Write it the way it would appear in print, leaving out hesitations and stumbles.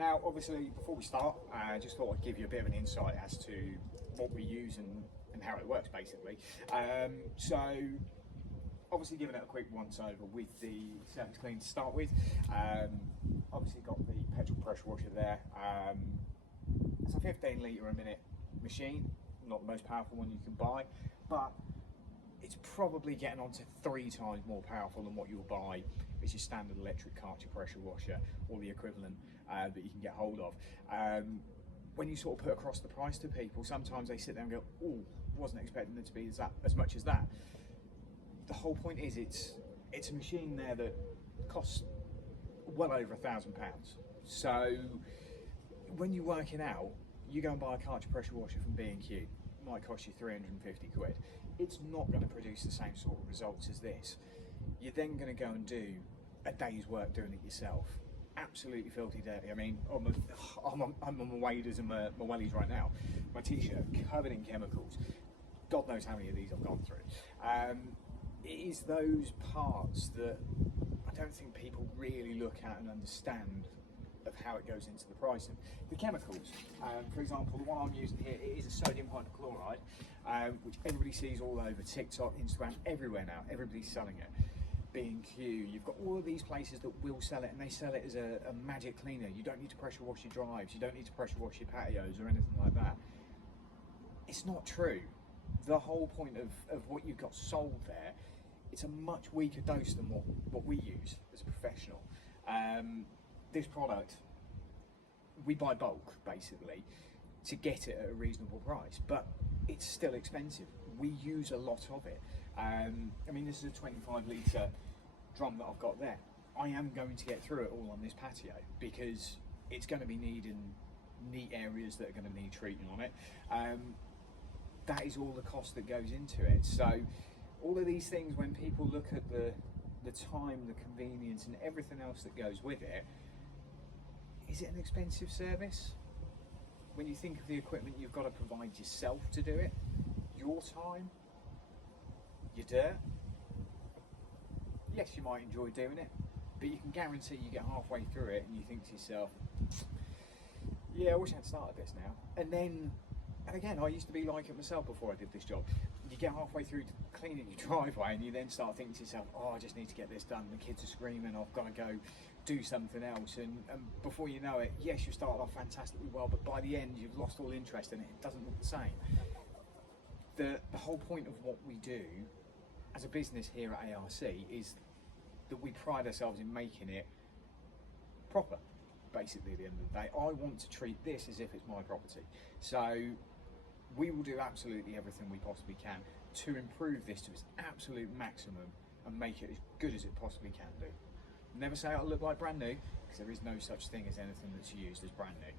Now, obviously, before we start, I just thought I'd give you a bit of an insight as to what we use and how it works, basically. So, obviously, giving it a quick once-over with the surface clean to start with. Obviously, got the petrol pressure washer there. It's a 15 litre a minute machine, not the most powerful one you can buy, but it's probably getting on to 3 times more powerful than what you'll buy as your standard electric Karcher pressure washer or the equivalent that you can get hold of. When you sort of put across the price to people, sometimes they sit there and go, oh, wasn't expecting it to be as much as that. The whole point is it's a machine there that costs well over £1,000. So when you work it out, you go and buy a Karcher pressure washer from B&Q, might cost you 350 quid. It's not going to produce the same sort of results as this. You're then going to go and do a day's work doing it yourself. Absolutely filthy dirty. I mean, I'm on my waders and my wellies right now. My t-shirt covered in chemicals. God knows how many of these I've gone through. It is those parts that I don't think people really look at and understand of how it goes into the pricing. The chemicals, for example, the one I'm using here, it is a sodium hypochlorite, which everybody sees all over TikTok, Instagram, everywhere now. Everybody's selling it. B&Q, you've got all of these places that will sell it, and they sell it as a magic cleaner. You don't need to pressure wash your drives, you don't need to pressure wash your patios or anything like that. It's not true. The whole point of what you've got sold there, it's a much weaker dose than what we use as a professional. This product, we buy bulk basically to get it at a reasonable price, but it's still expensive. We use a lot of it. I mean, this is a 25 litre drum that I've got there. I am going to get through it all on this patio because it's going to be needing neat areas that are going to need treating on it. That is all the cost that goes into it. So all of these things, when people look at the time, the convenience and everything else that goes with it, is it an expensive service? When you think of the equipment you've got to provide yourself to do it, your time, your dirt, yes, you might enjoy doing it, but you can guarantee you get halfway through it and you think to yourself, yeah, I wish I'd started this now. And again, I used to be like it myself before I did this job. You get halfway through cleaning your driveway and you then start thinking to yourself, oh, I just need to get this done. The kids are screaming, I've got to go do something else. And before you know it, yes, you started off fantastically well, but by the end, you've lost all interest in it. It doesn't look the same. The whole point of what we do as a business here at ARC is that we pride ourselves in making it proper, basically, at the end of the day. I want to treat this as if it's my property. So we will do absolutely everything we possibly can to improve this to its absolute maximum and make it as good as it possibly can do. Never say it'll look like brand new, because there is no such thing as anything that's used as brand new.